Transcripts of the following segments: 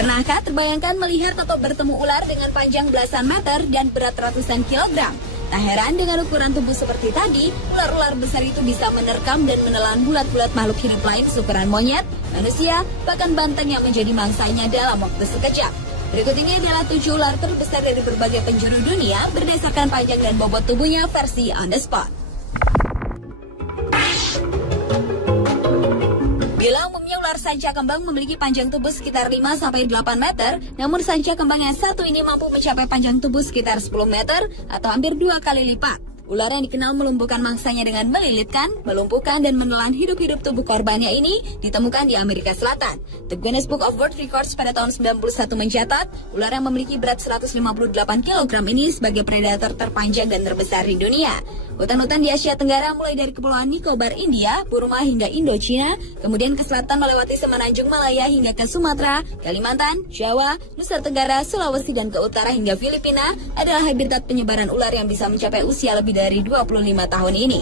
Pernahkah terbayangkan melihat atau bertemu ular dengan panjang belasan meter dan berat ratusan kilogram? Tak heran dengan ukuran tubuh seperti tadi, ular-ular besar itu bisa menerkam dan menelan bulat-bulat makhluk hidup lain seukuran monyet, manusia, bahkan banteng yang menjadi mangsanya dalam waktu sekejap. Berikut ini adalah 7 ular terbesar dari berbagai penjuru dunia berdasarkan panjang dan bobot tubuhnya versi on the spot. Bila umumnya ular sanca kembang memiliki panjang tubuh sekitar 5-8 meter, namun sanca kembang yang satu ini mampu mencapai panjang tubuh sekitar 10 meter atau hampir 2 kali lipat. Ular yang dikenal melumpuhkan mangsanya dengan melilitkan, melumpuhkan, dan menelan hidup-hidup tubuh korbannya ini ditemukan di Amerika Selatan. The Guinness Book of World Records pada tahun 91 mencatat, ular yang memiliki berat 158 kg ini sebagai predator terpanjang dan terbesar di dunia. Hutan-hutan di Asia Tenggara mulai dari Kepulauan Nicobar, India, Burma hingga Indochina, kemudian ke selatan melewati Semenanjung Malaya hingga ke Sumatera, Kalimantan, Jawa, Nusa Tenggara, Sulawesi, dan ke utara hingga Filipina adalah habitat penyebaran ular yang bisa mencapai usia lebih dari 25 tahun ini.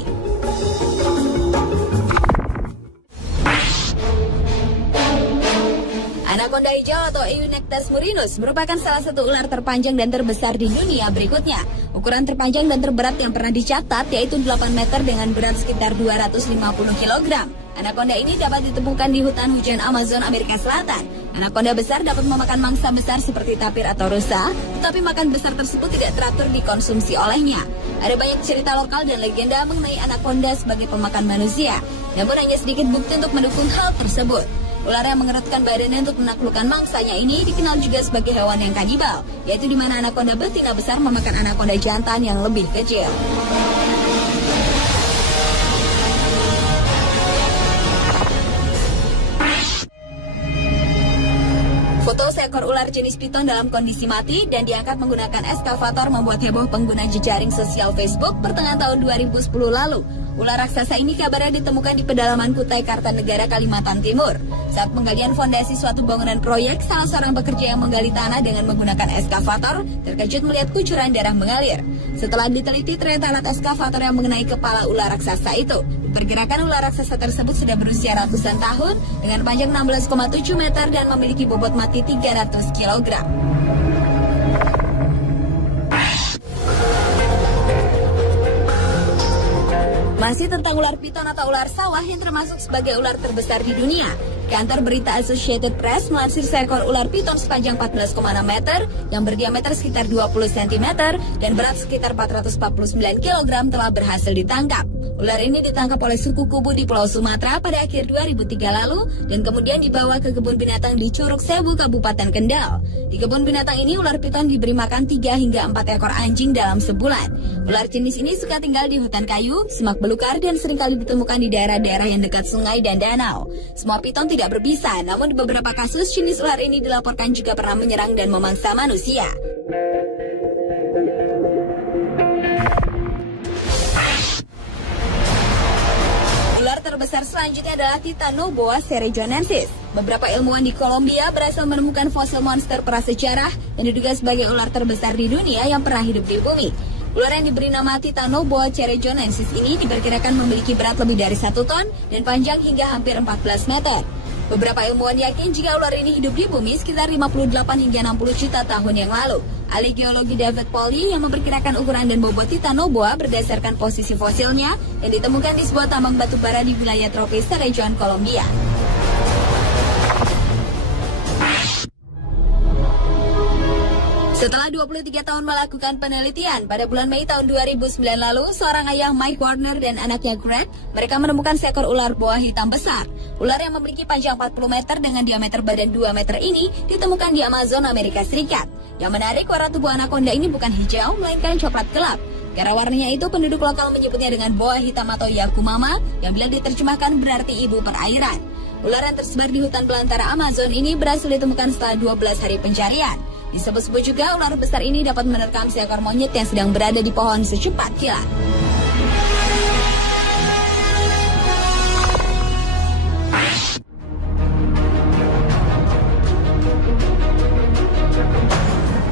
Anaconda hijau atau Eunectes murinus merupakan salah satu ular terpanjang dan terbesar di dunia berikutnya. Ukuran terpanjang dan terberat yang pernah dicatat yaitu 8 meter dengan berat sekitar 250 kg. Anaconda ini dapat ditemukan di hutan hujan Amazon Amerika Selatan. Anaconda besar dapat memakan mangsa besar seperti tapir atau rusa, tetapi makan besar tersebut tidak teratur dikonsumsi olehnya. Ada banyak cerita lokal dan legenda mengenai anaconda sebagai pemakan manusia, namun hanya sedikit bukti untuk mendukung hal tersebut. Ular yang mengerutkan badannya untuk menaklukkan mangsanya ini dikenal juga sebagai hewan yang kanibal, yaitu di mana anaconda betina besar memakan anaconda jantan yang lebih kecil. Foto seekor ular jenis piton dalam kondisi mati dan diangkat menggunakan eskavator membuat heboh pengguna jejaring sosial Facebook pertengahan tahun 2010 lalu. Ular raksasa ini kabarnya ditemukan di pedalaman Kutai Kartanegara, Kalimantan Timur. Saat penggalian fondasi suatu bangunan proyek, salah seorang pekerja yang menggali tanah dengan menggunakan eskavator terkejut melihat kucuran darah mengalir. Setelah diteliti, ternyata alat eskavator yang mengenai kepala ular raksasa itu. Pergerakan ular raksasa tersebut sudah berusia ratusan tahun dengan panjang 16,7 meter dan memiliki bobot mati 300 kg. Masih tentang ular piton atau ular sawah yang termasuk sebagai ular terbesar di dunia. Kantor berita Associated Press melansir seekor ular piton sepanjang 14,6 meter yang berdiameter sekitar 20 cm dan berat sekitar 449 kg telah berhasil ditangkap. Ular ini ditangkap oleh suku Kubu di Pulau Sumatera pada akhir 2003 lalu dan kemudian dibawa ke kebun binatang di Curug Sewu, Kabupaten Kendal. Di kebun binatang ini ular piton diberi makan 3 hingga 4 ekor anjing dalam sebulan. Ular jenis ini suka tinggal di hutan kayu, semak belukar, dan seringkali ditemukan di daerah-daerah yang dekat sungai dan danau. Semua piton tidak berbisa, namun di beberapa kasus jenis ular ini dilaporkan juga pernah menyerang dan memangsa manusia. Ular terbesar selanjutnya adalah Titanoboa cerrejonensis. Beberapa ilmuwan di Kolombia berhasil menemukan fosil monster prasejarah yang diduga sebagai ular terbesar di dunia yang pernah hidup di bumi. Ular yang diberi nama Titanoboa cerrejonensis ini diperkirakan memiliki berat lebih dari 1 ton dan panjang hingga hampir 14 meter. Beberapa ilmuwan yakin jika ular ini hidup di bumi sekitar 58 hingga 60 juta tahun yang lalu. Ahli geologi David Polly yang memperkirakan ukuran dan bobot Titanoboa berdasarkan posisi fosilnya yang ditemukan di sebuah tambang batu bara di wilayah tropis Cerrejón, Kolombia. Setelah 23 tahun melakukan penelitian, pada bulan Mei tahun 2009 lalu, seorang ayah Mike Warner dan anaknya Greg, mereka menemukan seekor ular boa hitam besar. Ular yang memiliki panjang 40 meter dengan diameter badan 2 meter ini ditemukan di Amazon, Amerika Serikat. Yang menarik, warna tubuh anaconda ini bukan hijau, melainkan coklat gelap. Karena warnanya itu, penduduk lokal menyebutnya dengan boa hitam atau yakumama, yang bila diterjemahkan berarti ibu perairan. Ular yang tersebar di hutan belantara Amazon ini berhasil ditemukan setelah 12 hari pencarian. Disebut-sebut juga ular besar ini dapat menerkam seekor monyet yang sedang berada di pohon secepat kilat.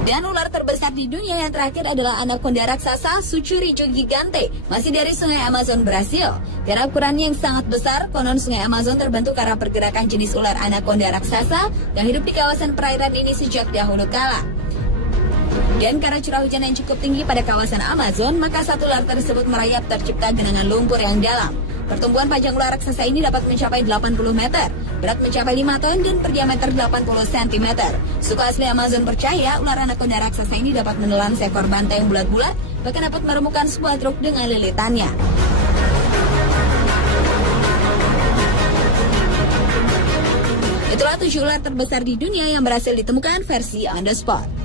Dan ular terbesar di dunia yang terakhir adalah anaconda raksasa Sucuricho gigante, masih dari sungai Amazon, Brasil. Karena ukurannya yang sangat besar, konon sungai Amazon terbentuk karena pergerakan jenis ular anaconda raksasa yang hidup di kawasan perairan ini sejak dahulu kala. Dan karena curah hujan yang cukup tinggi pada kawasan Amazon, maka satu ular tersebut merayap tercipta genangan lumpur yang dalam. Pertumbuhan panjang ular raksasa ini dapat mencapai 80 meter, berat mencapai 5 ton dan berdiameter 80 cm. Suku asli Amazon percaya ular anaconda raksasa ini dapat menelan seekor bantai yang bulat-bulat, bahkan dapat meremukan sebuah truk dengan lilitannya. Itulah 7 ular terbesar di dunia yang berhasil ditemukan versi On The Spot.